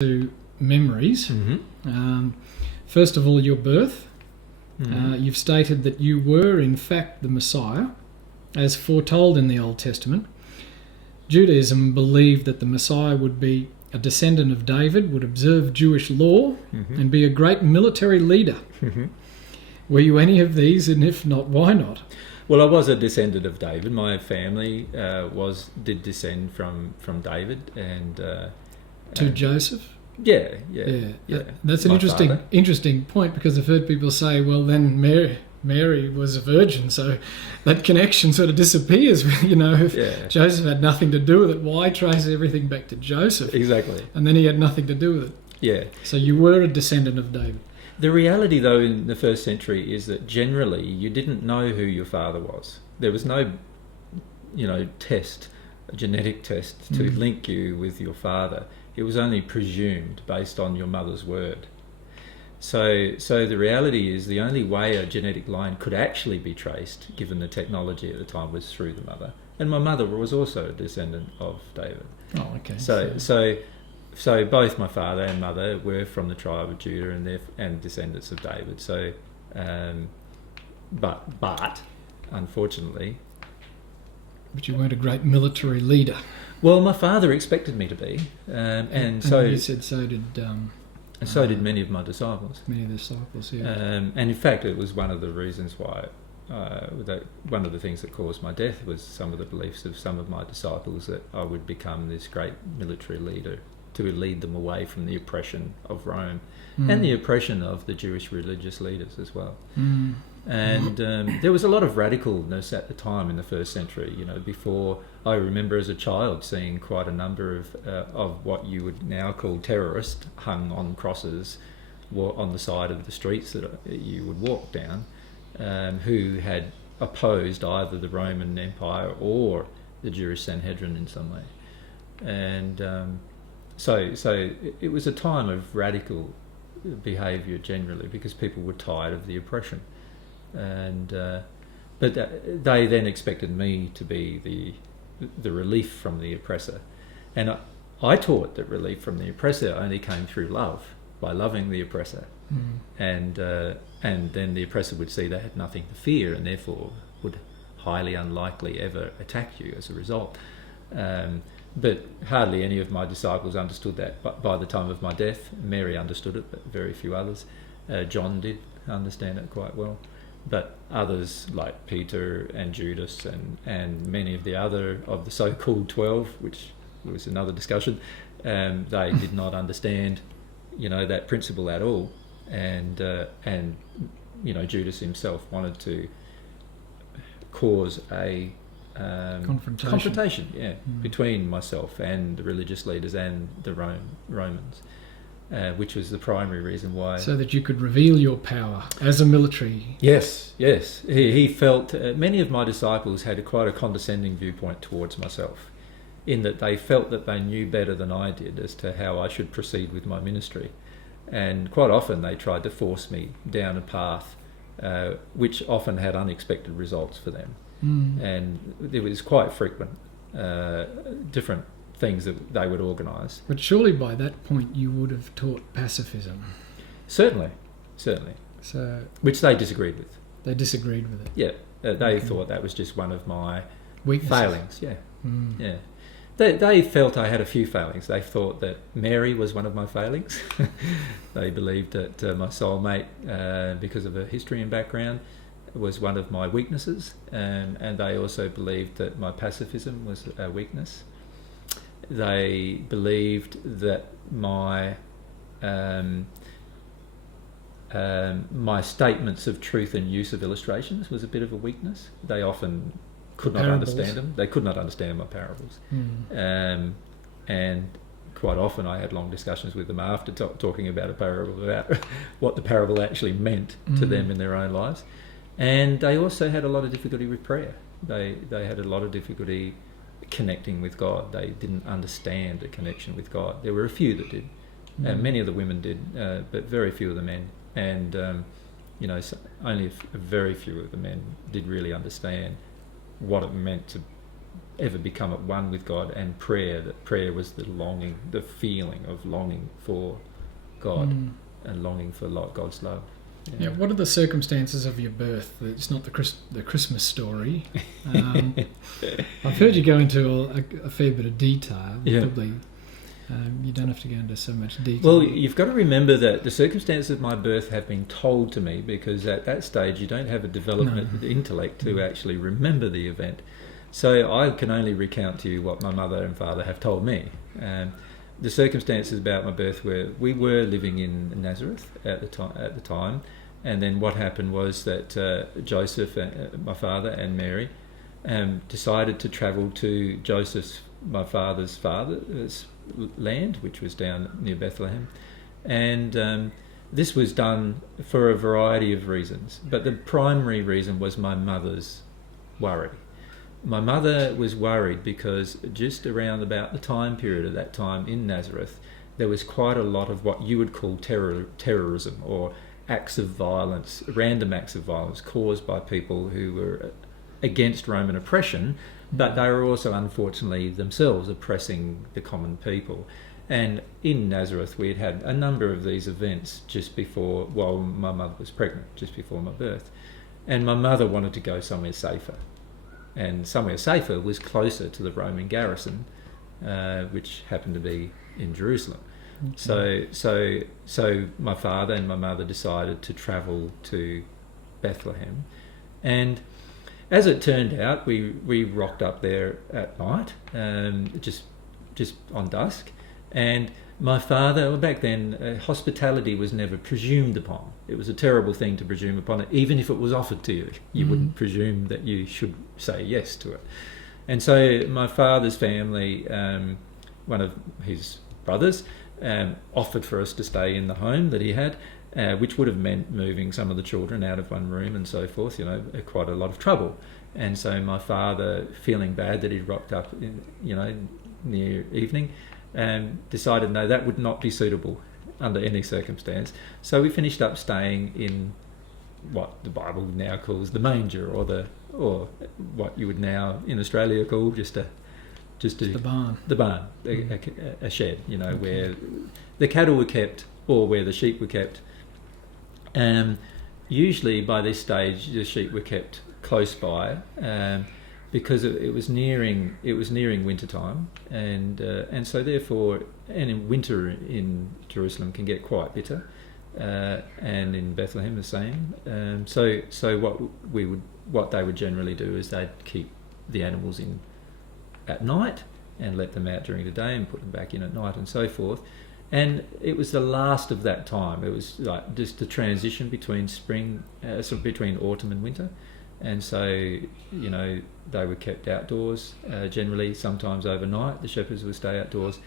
to memories. First of all, your birth. You've stated that you were in fact the Messiah, as foretold in the Old Testament. Judaism believed that the Messiah would be a descendant of David, would observe Jewish law, and be a great military leader. Were you any of these, and if not, why not? Well, I was a descendant of David. My family did descend from David and to Joseph. Yeah. That's an interesting point, because I've heard people say, well, then Mary was a virgin, so that connection sort of disappears. If Joseph had nothing to do with it, why trace everything back to Joseph? Exactly. And then he had nothing to do with it. Yeah. So you were a descendant of David. The reality, though, in the first century is that generally you didn't know who your father was. There was no, a genetic test to link you with your father. It was only presumed based on your mother's word. So the reality is the only way a genetic line could actually be traced, given the technology at the time, was through the mother. And my mother was also a descendant of David. Oh, okay. So both my father and mother were from the tribe of Judah and descendants of David. So, but unfortunately. But you weren't a great military leader. Well, my father expected me to be, and so you said so did. So did many of my disciples. Many of the disciples, yeah. And in fact, it was one of the reasons why. One of the things that caused my death was some of the beliefs of some of my disciples that I would become this great military leader to lead them away from the oppression of Rome and the oppression of the Jewish religious leaders as well. And there was a lot of radicalness at the time in the first century. Before, I remember as a child seeing quite a number of what you would now call terrorists hung on crosses on the side of the streets that you would walk down, who had opposed either the Roman Empire or the Jewish Sanhedrin in some way. And so it was a time of radical behaviour generally, because people were tired of the oppression. And but they then expected me to be the relief from the oppressor, and I taught that relief from the oppressor only came through love, by loving the oppressor, and then the oppressor would see they had nothing to fear, and therefore would highly unlikely ever attack you as a result. But hardly any of my disciples understood that. But by the time of my death, Mary understood it, but very few others. John did understand it quite well. But others like Peter and Judas and many of the so-called 12, which was another discussion, they did not understand, that principle at all. And Judas himself wanted to cause a confrontation, between myself and the religious leaders and the Romans. Which was the primary reason why. So that you could reveal your power as a military. Yes. He felt many of my disciples had quite a condescending viewpoint towards myself, in that they felt that they knew better than I did as to how I should proceed with my ministry, and quite often they tried to force me down a path, which often had unexpected results for them, and it was quite frequent. Different things that they would organise. But surely by that point you would have taught pacifism. Certainly. So which they disagreed with. They disagreed with it. Yeah, they thought that was just one of my weaknesses. Failings. Yeah. They felt I had a few failings. They thought that Mary was one of my failings. They believed that my soulmate, because of her history and background, was one of my weaknesses, and they also believed that my pacifism was a weakness. They believed that my statements of truth and use of illustrations was a bit of a weakness. They often could not understand them. They could not understand my parables. And quite often I had long discussions with them after talking about a parable, about what the parable actually meant to them in their own lives. And they also had a lot of difficulty with prayer. They had a lot of difficulty connecting with God. They didn't understand a connection with God. There were a few that did, and many of the women did, but very few of the men. And only a very few of the men did really understand what it meant to ever become at one with God, and prayer, that prayer was the longing, the feeling of longing for God and longing for God's love. Yeah. What are the circumstances of your birth? It's not the Christmas story. I've heard you go into a fair bit of detail. Yeah. Probably you don't have to go into so much detail. Well, you've got to remember that the circumstances of my birth have been told to me, because at that stage you don't have a development intellect to actually remember the event. So I can only recount to you what my mother and father have told me. The circumstances about my birth were, we were living in Nazareth at the time, and then what happened was that Joseph, my father, and Mary decided to travel to Joseph's, my father's land, which was down near Bethlehem, and this was done for a variety of reasons, but the primary reason was my mother's worry. My mother was worried because just around about the time period of that time in Nazareth, there was quite a lot of what you would call terrorism, or acts of violence, random acts of violence caused by people who were against Roman oppression, but they were also unfortunately themselves oppressing the common people. And in Nazareth we had had a number of these events just before, while my mother was pregnant, just before my birth. And my mother wanted to go somewhere safer. And somewhere safer was closer to the Roman garrison, which happened to be in Jerusalem. Okay. So my father and my mother decided to travel to Bethlehem, and as it turned out, we rocked up there at night, just on dusk. And my father, well, back then, hospitality was never presumed upon. It was a terrible thing to presume upon it. Even if it was offered to you, you wouldn't presume that you should say yes to it. And so my father's family, one of his brothers, offered for us to stay in the home that he had, which would have meant moving some of the children out of one room and so forth, quite a lot of trouble. And so my father, feeling bad that he'd rocked up near evening, decided no, that would not be suitable under any circumstance. So we finished up staying in what the Bible now calls the manger, or what you would now in Australia call just the barn. The barn, a shed, okay, where the cattle were kept or where the sheep were kept. Usually by this stage the sheep were kept close by, because it was nearing winter time, and so therefore, and in winter in Jerusalem can get quite bitter, and in Bethlehem the same. So what they would generally do is they'd keep the animals in at night and let them out during the day and put them back in at night and so forth. And it was the last of that time. It was like just the transition between between autumn and winter. And so, they were kept outdoors, generally, sometimes overnight. The shepherds would stay outdoors.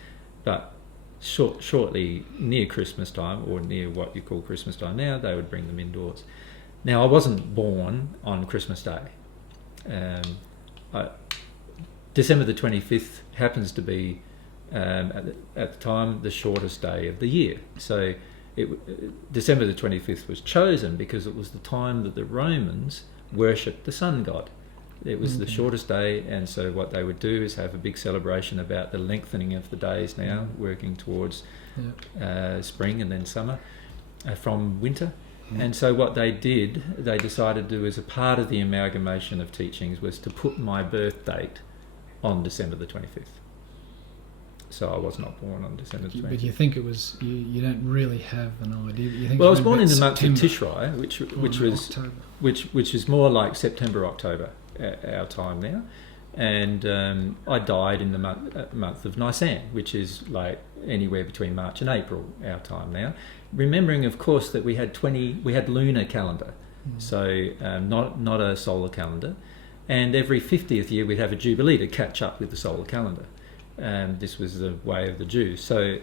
But shortly near Christmas time, or near what you call Christmas time now, they would bring them indoors. Now, I wasn't born on Christmas Day. December the 25th happens to be, at the time, the shortest day of the year. So December the 25th was chosen because it was the time that the Romans worshipped the sun god. It was the shortest day, and so what they would do is have a big celebration about the lengthening of the days now, working towards spring and then summer from winter. And so what they decided to do as a part of the amalgamation of teachings was to put my birth date on December the 25th. So I was not born on December the 25th. But you think it was, you don't really have an idea. You think I was born in the month of Tishrei, which is more like September, October, our time now. And I died in the month of Nisan, which is like anywhere between March and April, our time now. Remembering, of course, that we had lunar calendar, so not a solar calendar. And every 50th year we'd have a jubilee to catch up with the solar calendar. This was the way of the Jews. So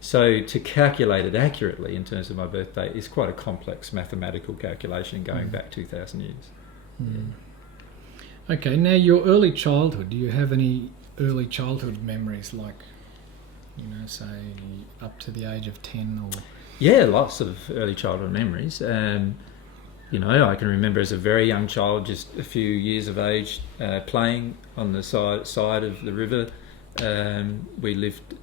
to calculate it accurately in terms of my birthday is quite a complex mathematical calculation going back 2,000 years. Okay, now your early childhood, do you have any early childhood memories, like, say up to the age of 10 or... Yeah, lots of early childhood memories. I can remember as a very young child, just a few years of age, playing on the side of the river. We lived.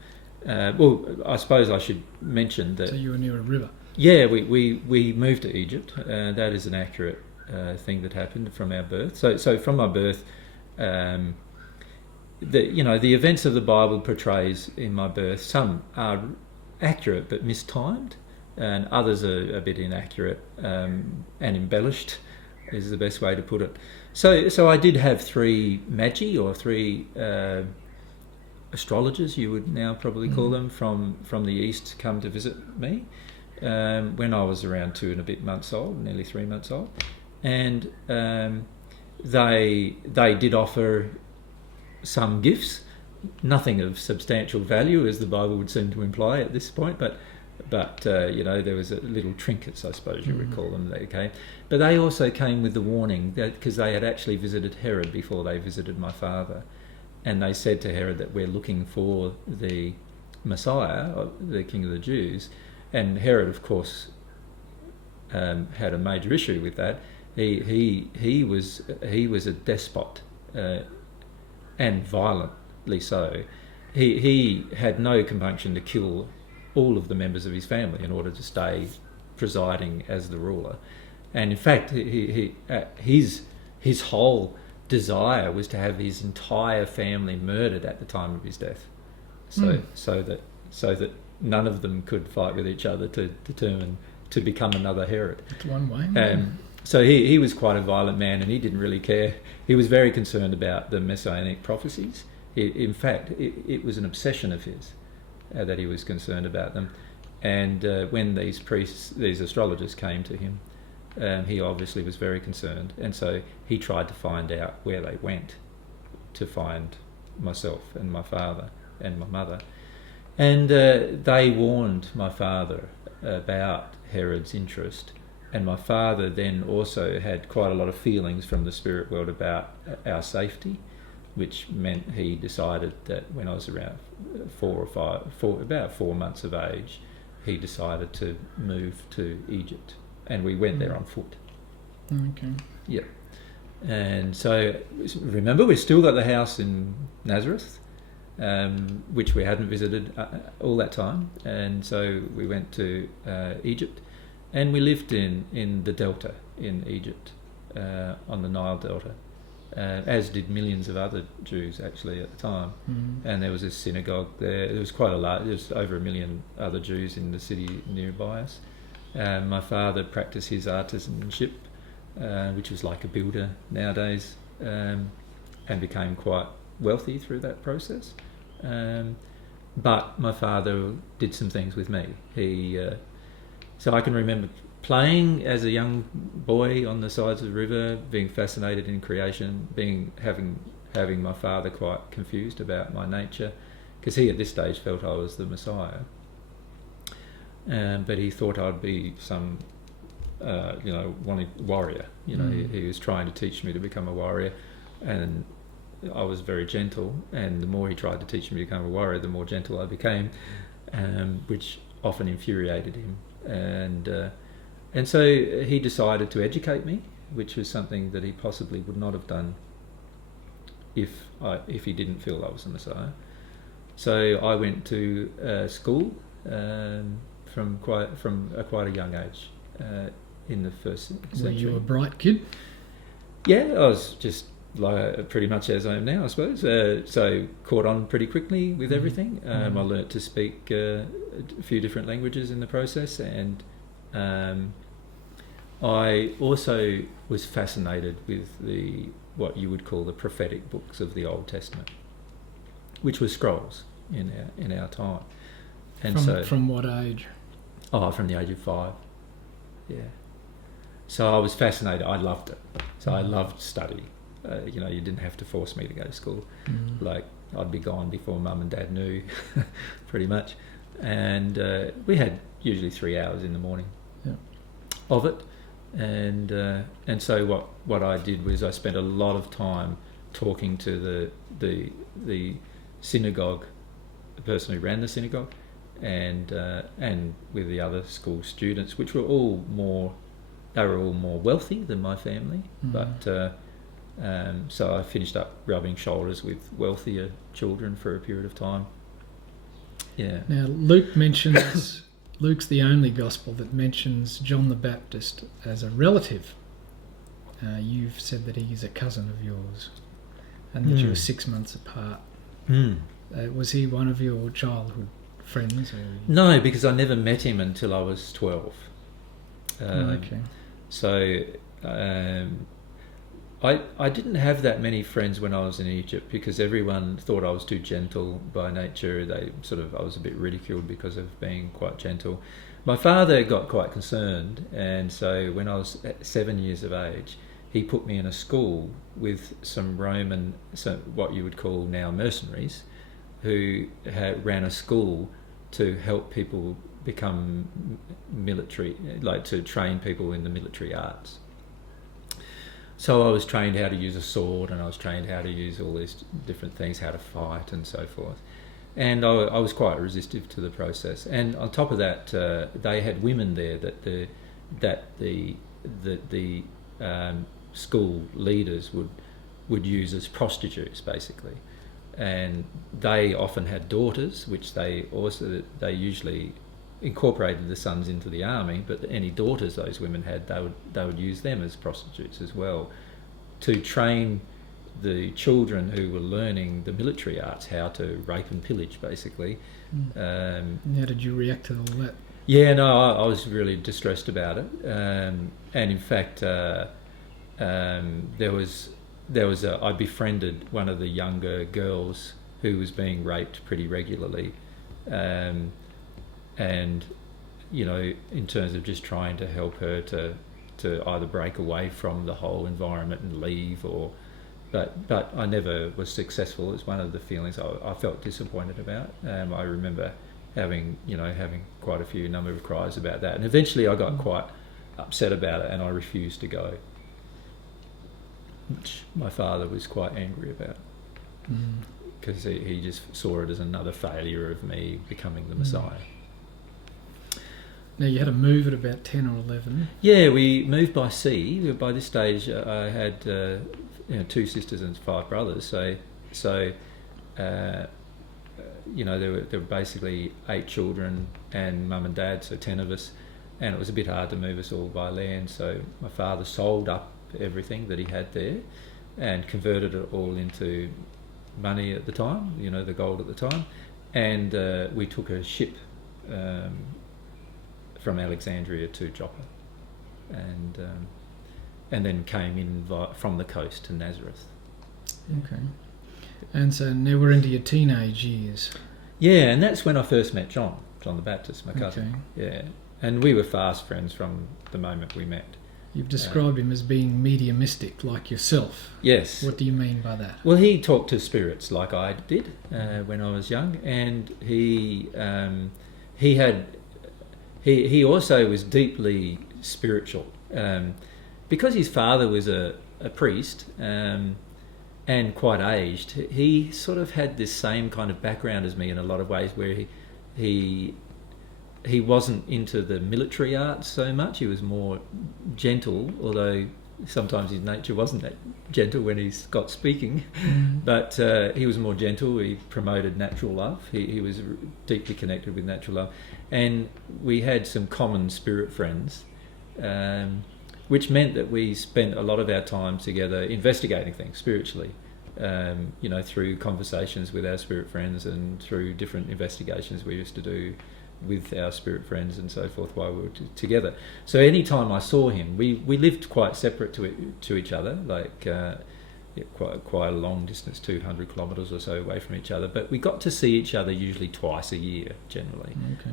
I suppose I should mention that. So you were near a river. Yeah, we moved to Egypt. That is an accurate thing that happened from our birth. So from my birth, the events of the Bible portrays in my birth. Some are accurate but mistimed, and others are a bit inaccurate and embellished, is the best way to put it. So I did have three magi, or three astrologers, you would now probably call them, from the east come to visit me when I was around 2 and a bit months old, nearly 3 months old, and they did offer some gifts, nothing of substantial value, as the Bible would seem to imply at this point, but there was a little trinkets, I suppose you would call them, that came. But they also came with the warning that, because they had actually visited Herod before they visited my father, and they said to Herod that we're looking for the Messiah, the King of the Jews, and Herod, of course, had a major issue with that. He was a despot, and violently so. He had no compunction to kill all of the members of his family in order to stay presiding as the ruler. And in fact, his whole desire was to have his entire family murdered at the time of his death, so that none of them could fight with each other to determine to become another Herod. That's one way. So he was quite a violent man, and he didn't really care. He was very concerned about the messianic prophecies. In fact, it was an obsession of his that he was concerned about them. And when these astrologers came to him, he obviously was very concerned, and so he tried to find out where they went to find myself and my father and my mother. And they warned my father about Herod's interest, and my father then also had quite a lot of feelings from the spirit world about our safety, which meant he decided that when I was around about 4 months of age, he decided to move to Egypt, and we went there on foot. Okay. Yeah. And so, remember, we've still got the house in Nazareth, which we hadn't visited all that time, and so we went to Egypt, and we lived in the Delta in Egypt, on the Nile Delta, as did millions of other Jews actually at the time. And there was a synagogue there. There was there's over 1 million other Jews in the city nearby us. My father practiced his artisanship, which was like a builder nowadays, and became quite wealthy through that process. But my father did some things with me. So I can remember playing as a young boy on the sides of the river, being fascinated in creation, having my father quite confused about my nature, because he at this stage felt I was the Messiah. But he thought I'd be some, warrior. He was trying to teach me to become a warrior, and I was very gentle. And the more he tried to teach me to become a warrior, the more gentle I became, which often infuriated him. And so he decided to educate me, which was something that he possibly would not have done if he didn't feel I was the Messiah. So I went to school. From quite a young age, in the first century. Were you a bright kid? Yeah, I was just like pretty much as I am now, I suppose. So caught on pretty quickly with everything. I learnt to speak a few different languages in the process, and I also was fascinated with what you would call the prophetic books of the Old Testament, which were scrolls in our time. And from what age? Oh, from the age of 5. Yeah. So I was fascinated. I loved it. So I loved study. You didn't have to force me to go to school. Like, I'd be gone before Mum and Dad knew, pretty much. And we had usually 3 hours in the morning of it. And so what I did was I spent a lot of time talking to the synagogue, the person who ran the synagogue, and with the other school students, which were all more they were all more wealthy than my family, but so I finished up rubbing shoulders with wealthier children for a period of time. Yeah. Now, Luke mentions, Luke's the only gospel that mentions John the Baptist as a relative. You've said that he's a cousin of yours and that you were 6 months apart. Was he one of your childhood friends? Or... No, because I never met him until I was 12. Okay. So I didn't have that many friends when I was in Egypt because everyone thought I was too gentle by nature. I was a bit ridiculed because of being quite gentle. My father got quite concerned, and so when I was 7 years of age, he put me in a school with some Roman, what you would call now mercenaries, who ran a school to help people become military, like to train people in the military arts. So I was trained how to use a sword, and I was trained how to use all these different things, how to fight and so forth. And I was quite resistive to the process. And on top of that, they had women there that the school leaders would use as prostitutes, basically. And they often had daughters, which they usually incorporated the sons into the army, but any daughters those women had, they would use them as prostitutes as well, to train the children who were learning the military arts how to rape and pillage, basically. How did you react to all that? Yeah, no, I was really distressed about it, and in fact, I befriended one of the younger girls who was being raped pretty regularly. And in terms of just trying to help her to either break away from the whole environment and leave, but I never was successful. It's one of the feelings I felt disappointed about. I remember having quite a number of cries about that, and eventually I got quite upset about it, and I refused to go, which my father was quite angry about, because he just saw it as another failure of me becoming the Messiah. Now, you had to move at about 10 or 11. Yeah, we moved by sea. By this stage, I had 2 sisters and 5 brothers. So there were basically 8 children and mum and dad, so 10 of us. And it was a bit hard to move us all by land. So my father sold up everything that he had there and converted it all into money at the time, the gold at the time. And we took a ship from Alexandria to Joppa, and then came in from the coast to Nazareth. Okay. And so now we're into your teenage years. Yeah, and that's when I first met John the Baptist, my cousin. Okay. Yeah, and we were fast friends from the moment we met. You've described him as being mediumistic, like yourself. Yes. What do you mean by that? Well, he talked to spirits like I did when I was young, and he also was deeply spiritual, because his father was a priest and quite aged. He sort of had this same kind of background as me in a lot of ways, where he wasn't into the military arts so much. He was more gentle, although sometimes his nature wasn't that gentle when he got speaking. But he was more gentle. He promoted natural love. He was deeply connected with natural love. And we had some common spirit friends, which meant that we spent a lot of our time together investigating things spiritually, through conversations with our spirit friends and through different investigations we used to do with our spirit friends and so forth while we were together. So any time I saw him, we lived quite separate to each other, like quite a long distance, 200 kilometres or so away from each other, but we got to see each other usually twice a year generally. Okay.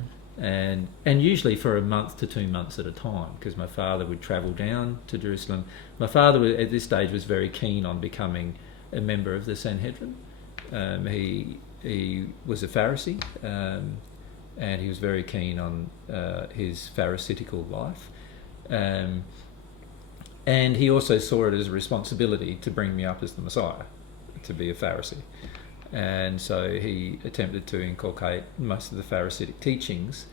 And usually for a month to 2 months at a time, because my father would travel down to Jerusalem. My father at this stage was very keen on becoming a member of the Sanhedrin. He was a Pharisee, and he was very keen on his Pharisaical life. And he also saw it as a responsibility to bring me up as the Messiah, to be a Pharisee. And so he attempted to inculcate most of the Pharisaic teachings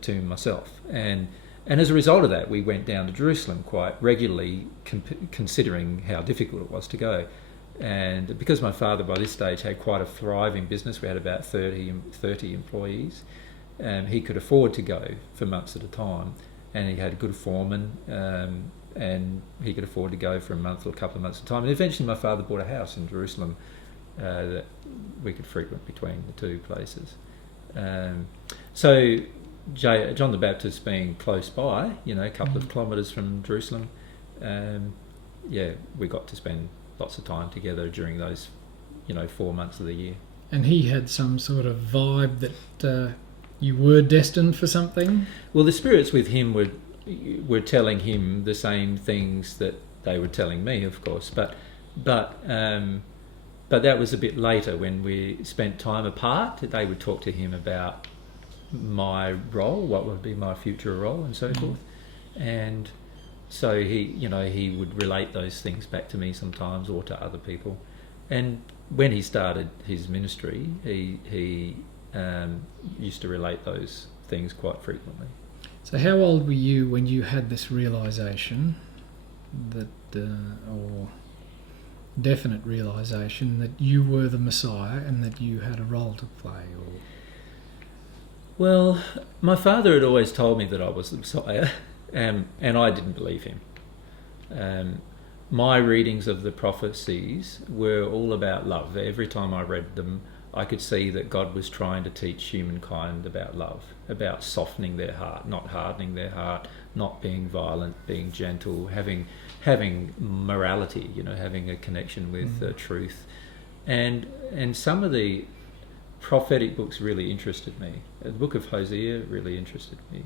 to myself. And And as a result of that, we went down to Jerusalem quite regularly, considering how difficult it was to go. And because my father by this stage had quite a thriving business, we had about 30 employees, he could afford to go for months at a time. And he had a good foreman, and he could afford to go for a month or a couple of months at a time. And eventually my father bought a house in Jerusalem that we could frequent between the two places. So John the Baptist being close by, a couple of kilometres from Jerusalem, we got to spend lots of time together during those, 4 months of the year. And he had some sort of vibe that you were destined for something? Well, the spirits with him were telling him the same things that they were telling me, of course, but that was a bit later when we spent time apart. They would talk to him about my role, what would be my future role, and so forth. And so he would relate those things back to me sometimes, or to other people. And when he started his ministry, he used to relate those things quite frequently. So how old were you when you had this realisation that, or definite realisation that you were the Messiah and that you had a role to play? Or Well, my father had always told me that I was the Messiah, and I didn't believe him. My readings of the prophecies were all about love. Every time I read them, I could see that God was trying to teach humankind about love, about softening their heart, not hardening their heart, not being violent, being gentle, having morality, having a connection with truth. And some of the prophetic books really interested me. The book of Hosea really interested me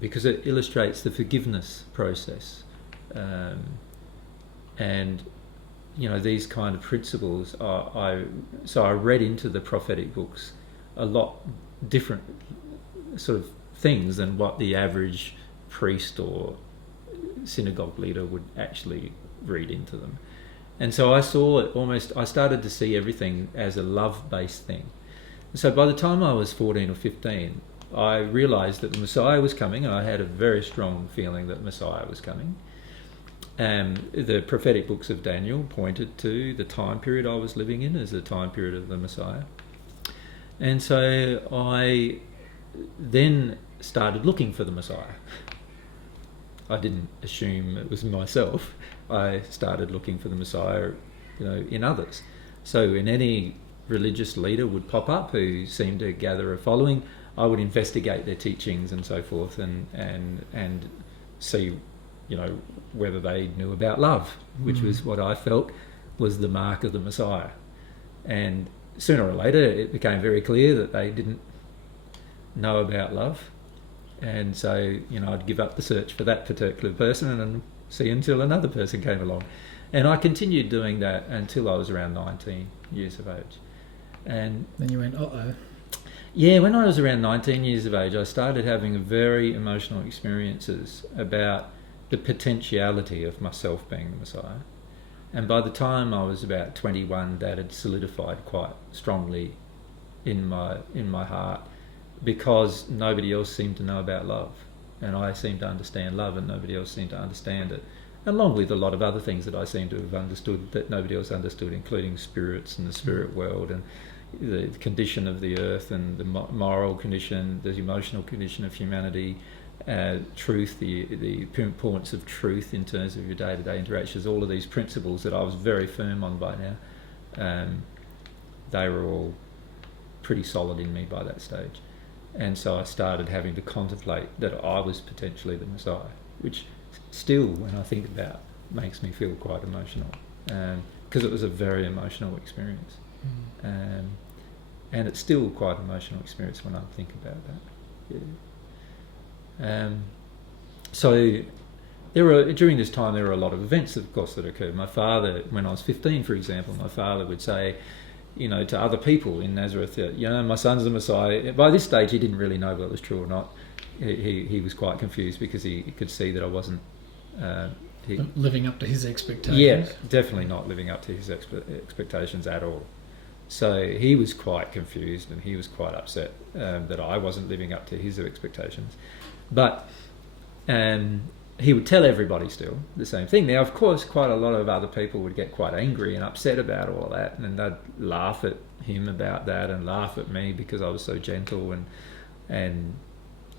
because it illustrates the forgiveness process. And these kind of principles so I read into the prophetic books a lot different sort of things than what the average priest or synagogue leader would actually read into them. And so I started to see everything as a love-based thing. So by the time I was 14 or 15, I realised that the Messiah was coming, and I had a very strong feeling that the Messiah was coming. The prophetic books of Daniel pointed to the time period I was living in as the time period of the Messiah. And so I then started looking for the Messiah. I didn't assume it was myself. I started looking for the Messiah, in others. So when any religious leader would pop up who seemed to gather a following, I would investigate their teachings and so forth, and see, whether they knew about love, which was what I felt was the mark of the Messiah. And sooner or later, it became very clear that they didn't know about love. And so, I'd give up the search for that particular person and see until another person came along. And I continued doing that until I was around 19 years of age. And then you went, uh-oh. Yeah, when I was around 19 years of age, I started having very emotional experiences about the potentiality of myself being the Messiah. And by the time I was about 21, that had solidified quite strongly in my heart, because nobody else seemed to know about love, and I seemed to understand love and nobody else seemed to understand it, along with a lot of other things that I seemed to have understood that nobody else understood, including spirits and the spirit world and the condition of the earth and the moral condition, the emotional condition of humanity, truth, the importance of truth in terms of your day-to-day interactions, all of these principles that I was very firm on by now. They were all pretty solid in me by that stage. And so I started having to contemplate that I was potentially the Messiah, which still, when I think about, makes me feel quite emotional, because it was a very emotional experience. And it's still quite an emotional experience when I think about that. Yeah. So during this time there were a lot of events, of course, that occurred. My father, when I was 15, for example, my father would say, to other people in Nazareth, my son's the Messiah. By this stage, he didn't really know whether it was true or not. He was quite confused because he could see that I wasn't living up to his expectations. Yeah, definitely not living up to his expectations at all. So he was quite confused and he was quite upset that I wasn't living up to his expectations. But he would tell everybody still the same thing. Now, of course, quite a lot of other people would get quite angry and upset about all of that, and they'd laugh at him about that and laugh at me because I was so gentle and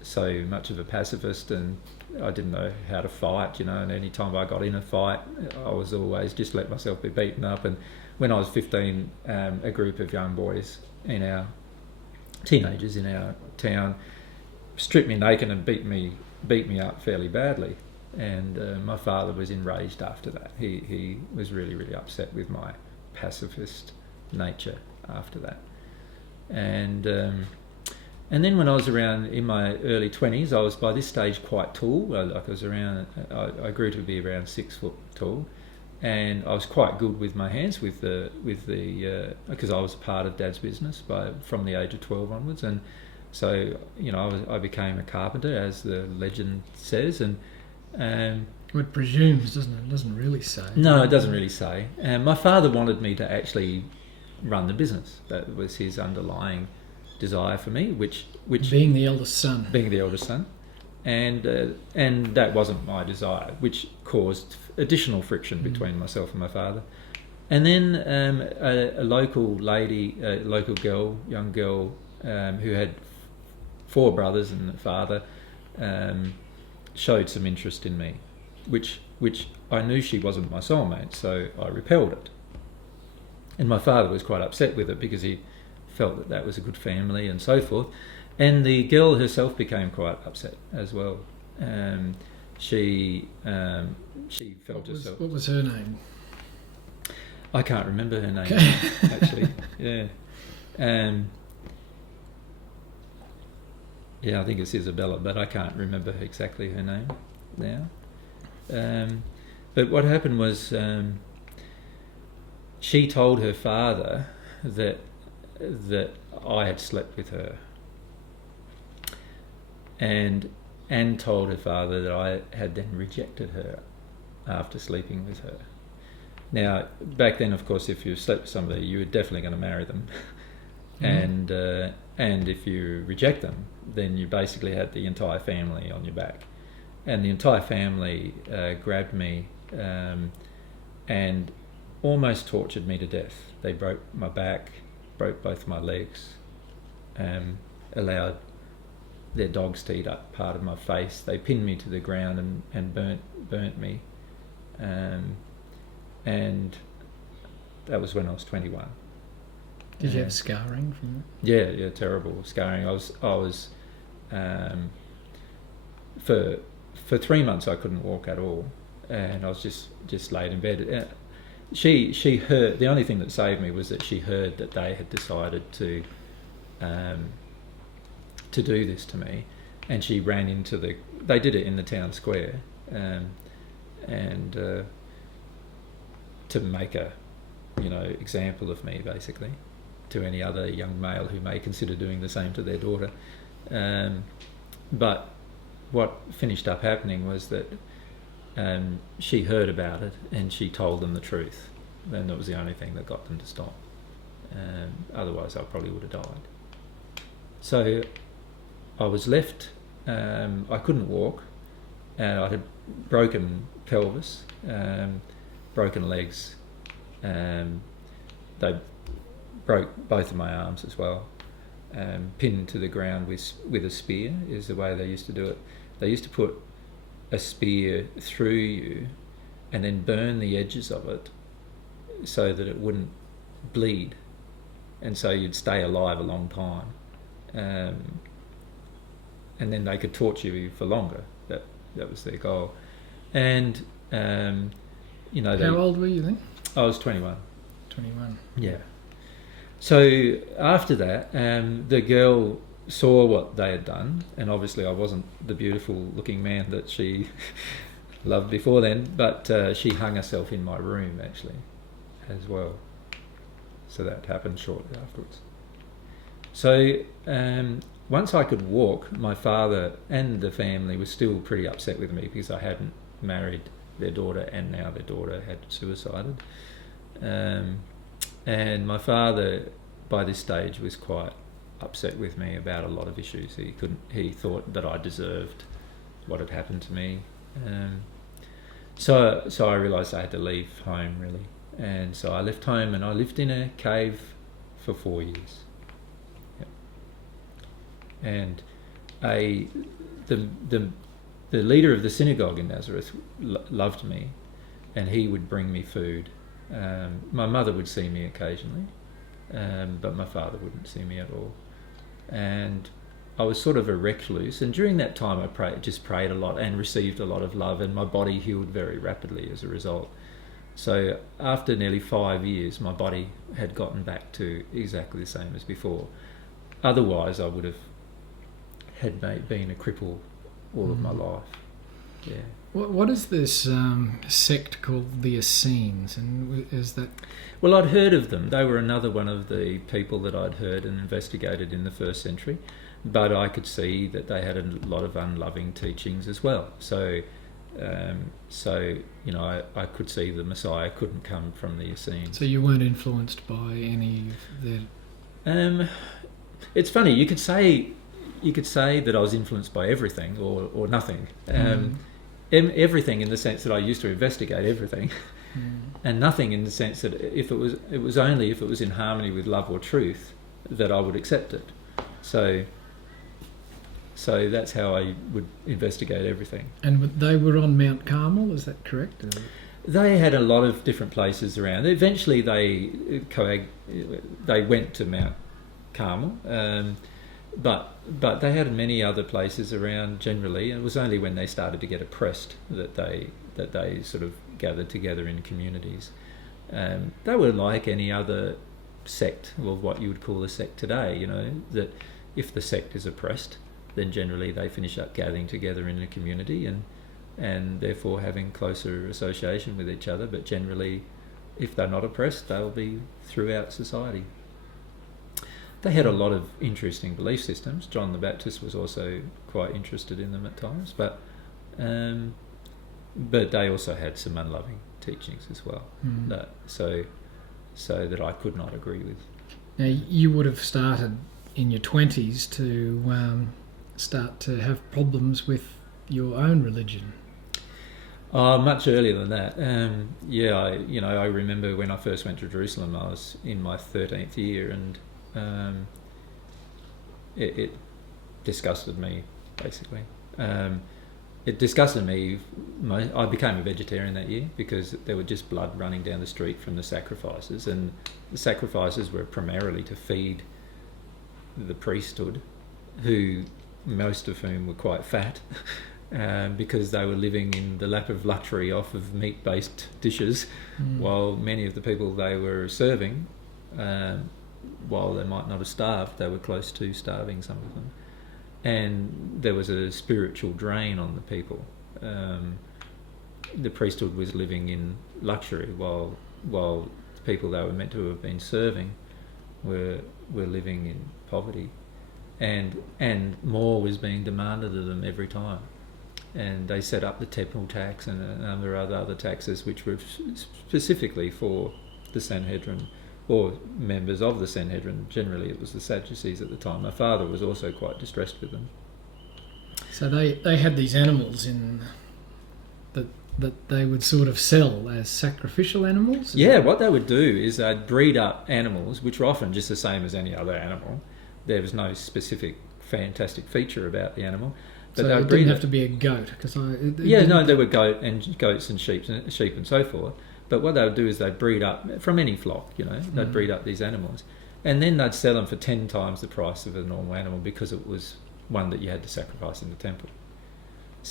so much of a pacifist, and I didn't know how to fight, and any time I got in a fight, I was always just let myself be beaten up. And when I was 15, a group of young boys teenagers in our town, stripped me naked and beat me up fairly badly. And my father was enraged after that. He was really, really upset with my pacifist nature after that. And then when I was around in my early 20s, I was by this stage quite tall. I grew to be around 6 foot tall, and I was quite good with my hands because I was a part of Dad's business from the age of 12 onwards. And so I became a carpenter, as the legend says, and it presumes, doesn't it? It doesn't really say. No, it doesn't really say. And my father wanted me to actually run the business. That was his underlying desire for me, which being the eldest son, and that wasn't my desire, which caused additional friction between myself and my father. And then a local lady, a local girl, young girl, who had 4 brothers and a father, showed some interest in me, which I knew she wasn't my soulmate, so I repelled it. And my father was quite upset with it because he felt that was a good family and so forth. And the girl herself became quite upset as well. She felt herself... What was her name? I can't remember her name, actually. Yeah. Yeah, I think it's Isabella, but I can't remember exactly her name now. But what happened was she told her father that I had slept with her, and told her father that I had then rejected her after sleeping with her. Now, back then, of course, if you slept with somebody, you were definitely going to marry them. And if you reject them, then you basically had the entire family on your back. And the entire family grabbed me and almost tortured me to death. They broke my back, broke both my legs, allowed their dogs to eat up part of my face. They pinned me to the ground and burnt me. And that was when I was 21. Did you have scarring from that? Yeah, terrible scarring. I was for 3 months I couldn't walk at all, and I was just laid in bed. She heard. The only thing that saved me was that she heard that they had decided to do this to me, and she ran into they did it in the town square, and to make a example of me, basically, to any other young male who may consider doing the same to their daughter. But what finished up happening was that she heard about it and she told them the truth, and that was the only thing that got them to stop. Otherwise I probably would have died. So I was left, I couldn't walk, and I had broken pelvis, broken legs, they broke both of my arms as well, pinned to the ground with a spear is the way they used to do it. They used to put a spear through you and then burn the edges of it so that it wouldn't bleed, and so you'd stay alive a long time, and then they could torture you for longer. That was their goal. And how old were you then? I was 21. 21. Yeah. So after that, the girl saw what they had done, and obviously I wasn't the beautiful looking man that she loved before then, but she hung herself in my room actually as well. So that happened shortly afterwards. So once I could walk, my father and the family were still pretty upset with me because I hadn't married their daughter, and now their daughter had suicided. And my father, by this stage, was quite upset with me about a lot of issues. He thought that I deserved what had happened to me. So I realised I had to leave home, really. And so I left home and I lived in a cave for 4 years. Yep. And the leader of the synagogue in Nazareth loved me, and he would bring me food. My mother would see me occasionally, but my father wouldn't see me at all. And I was sort of a recluse, and during that time I prayed a lot and received a lot of love, and my body healed very rapidly as a result. So after nearly 5 years, my body had gotten back to exactly the same as before. Otherwise, I would have been a cripple all of my life. Yeah. What is this sect called the Essenes, and is that? Well, I'd heard of them. They were another one of the people that I'd heard and investigated in the first century, but I could see that they had a lot of unloving teachings as well. So you know, I could see the Messiah couldn't come from the Essenes. So you weren't influenced by any of their... It's funny. You could say that I was influenced by everything or nothing. Everything in the sense that I used to investigate everything, and nothing in the sense that it was only if it was in harmony with love or truth that I would accept it. So that's how I would investigate everything. And they were on Mount Carmel, is that correct? They had a lot of different places around. Eventually they went to Mount Carmel, but they had many other places around generally, and it was only when they started to get oppressed that they sort of gathered together in communities. They were like any other sect, or what you would call a sect today, you know, that if the sect is oppressed, then generally they finish up gathering together in a community and therefore having closer association with each other. But generally, if they're not oppressed, they'll be throughout society. They had a lot of interesting belief systems. John the Baptist was also quite interested in them at times, but they also had some unloving teachings as well. So that I could not agree with. Now, you would have started in your 20s to start to have problems with your own religion. Much earlier than that. I remember when I first went to Jerusalem, I was in my 13th year, and it disgusted me, basically. It disgusted me. I became a vegetarian that year because there was just blood running down the street from the sacrifices, and the sacrifices were primarily to feed the priesthood, who most of whom were quite fat, because they were living in the lap of luxury off of meat-based dishes, while many of the people they were serving, while they might not have starved, they were close to starving, some of them. And there was a spiritual drain on the people. The priesthood was living in luxury, while the people they were meant to have been serving were living in poverty, and more was being demanded of them every time. And they set up the temple tax and a number of other taxes which were specifically for the Sanhedrin, or members of the Sanhedrin. Generally it was the Sadducees at the time. My father was also quite distressed with them. So they had these animals that they would sort of sell as sacrificial animals? Yeah, what they would do is they'd breed up animals, which were often just the same as any other animal. There was no specific fantastic feature about the animal. But so it didn't have to be a goat? There were goats and sheep and so forth. But what they would do is they'd breed up, from any flock, you know, they'd breed up these animals. And then they'd sell them for 10 times the price of a normal animal because it was one that you had to sacrifice in the temple.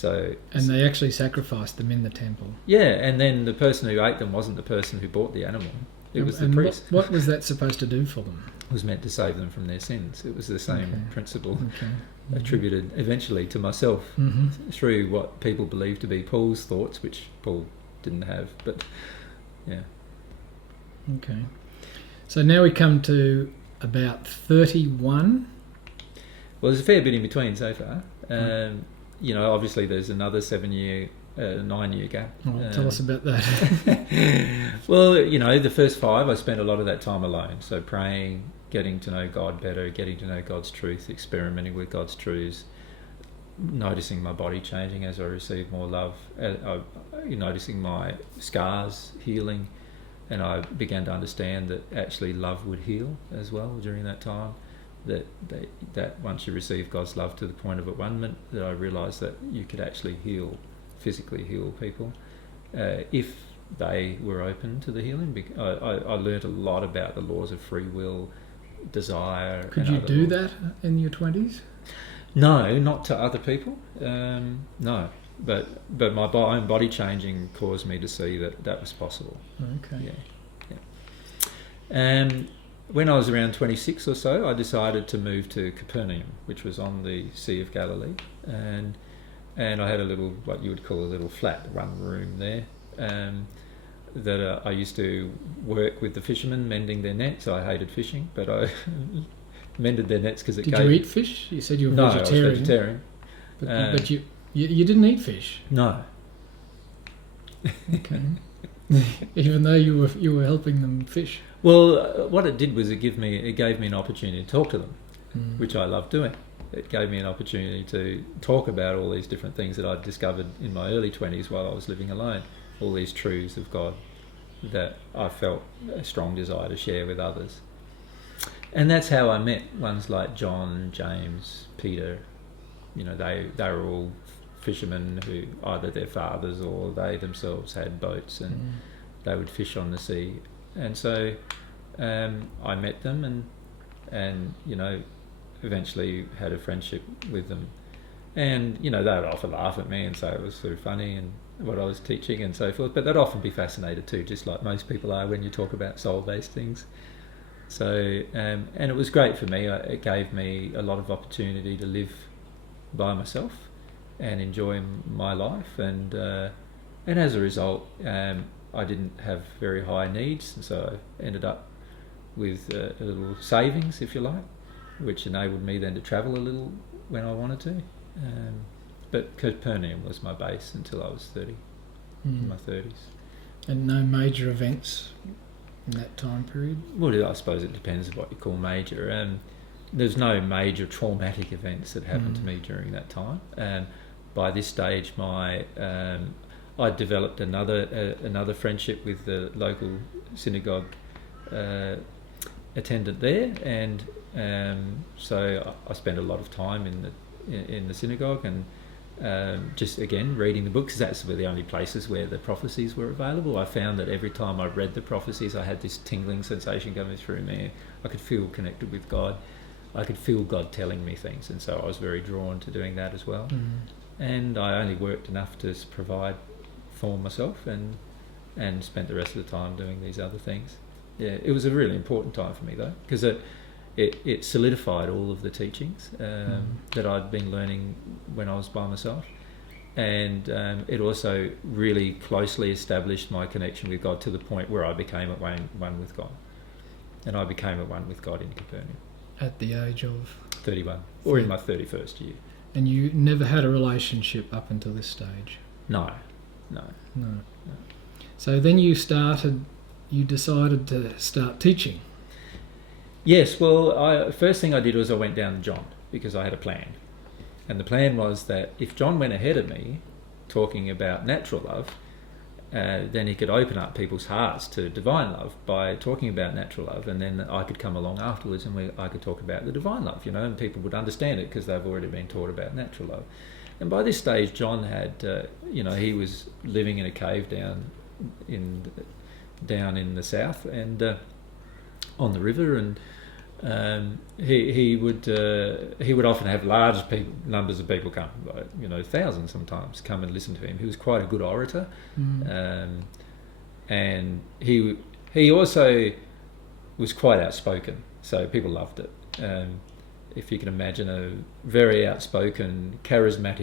And they actually sacrificed them in the temple. Yeah, and then the person who ate them wasn't the person who bought the animal. It was the priest. What was that supposed to do for them? It was meant to save them from their sins. It was the same principle attributed eventually to myself through what people believe to be Paul's thoughts, which Paul didn't have. But, yeah. Okay. So now we come to about 31. Well, there's a fair bit in between so far. You know, obviously there's another 7-year a 9-year gap. Oh, tell us about that. Well, the first 5, I spent a lot of that time alone. So praying, getting to know God better, getting to know God's truth, experimenting with God's truths, noticing my body changing as I received more love, noticing my scars healing, and I began to understand that actually love would heal as well during that time. That once you receive God's love to the point of at-one-ment, that I realised that you could actually physically heal people if they were open to the healing. I learned a lot about the laws of free will, desire. Could you do that in your 20s? No, not to other people. No, but my own body changing caused me to see that was possible. Okay. Yeah. When I was around 26 or so, I decided to move to Capernaum, which was on the Sea of Galilee, and I had a little, what you would call a little flat, one room there, that I used to work with the fishermen mending their nets. I hated fishing, but I mended their nets because it Did you eat fish? You said you were vegetarian. No, I was vegetarian. But you didn't eat fish? No. Okay. Even though you were helping them fish? Well, what it did was it gave me an opportunity to talk to them, which I love doing. It gave me an opportunity to talk about all these different things that I'd discovered in my early 20s while I was living alone, all these truths of God that I felt a strong desire to share with others. And that's how I met ones like John, James, Peter. They were all fishermen who either their fathers or they themselves had boats, and they would fish on the sea. And so I met them and eventually had a friendship with them. And they would often laugh at me and say it was sort of funny and what I was teaching and so forth, but they'd often be fascinated too, just like most people are when you talk about soul-based things. So and it was great for me. It gave me a lot of opportunity to live by myself and enjoy my life, and as a result I didn't have very high needs, and so I ended up with a little savings, if you like, which enabled me then to travel a little when I wanted to. But Capernaum was my base until I was 30, in my 30s. And no major events in that time period? Well, I suppose it depends on what you call major. There's no major traumatic events that happened to me during that time. By this stage, I developed another friendship with the local synagogue attendant there, and so I spent a lot of time in the synagogue and just again reading the books. That's were the only places where the prophecies were available. I found that every time I read the prophecies, I had this tingling sensation going through me. I could feel connected with God. I could feel God telling me things, and so I was very drawn to doing that as well. And I only worked enough to provide for myself, and spent the rest of the time doing these other things. Yeah, it was a really important time for me though, because it solidified all of the teachings that I'd been learning when I was by myself, and it also really closely established my connection with God to the point where I became at one with God, and I became at one with God in Capernaum. At the age of? 31, or in my 31st year. And you never had a relationship up until this stage? No. So then you decided to start teaching? Yes, well, first thing I did was I went down to John, because I had a plan. And the plan was that if John went ahead of me talking about natural love, then he could open up people's hearts to divine love by talking about natural love, and then I could come along afterwards and I could talk about the divine love, and people would understand it because they've already been taught about natural love. And by this stage, John had, he was living in a cave down in the south and on the river, and he would often have large numbers of people come, thousands sometimes, come and listen to him. He was quite a good orator, and he also was quite outspoken, so people loved it. If you can imagine a very outspoken, charismatic